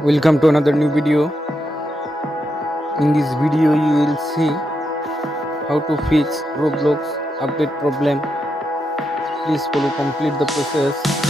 Welcome to another new video. In this video you will see how to fix Roblox update problem. Please follow complete the process.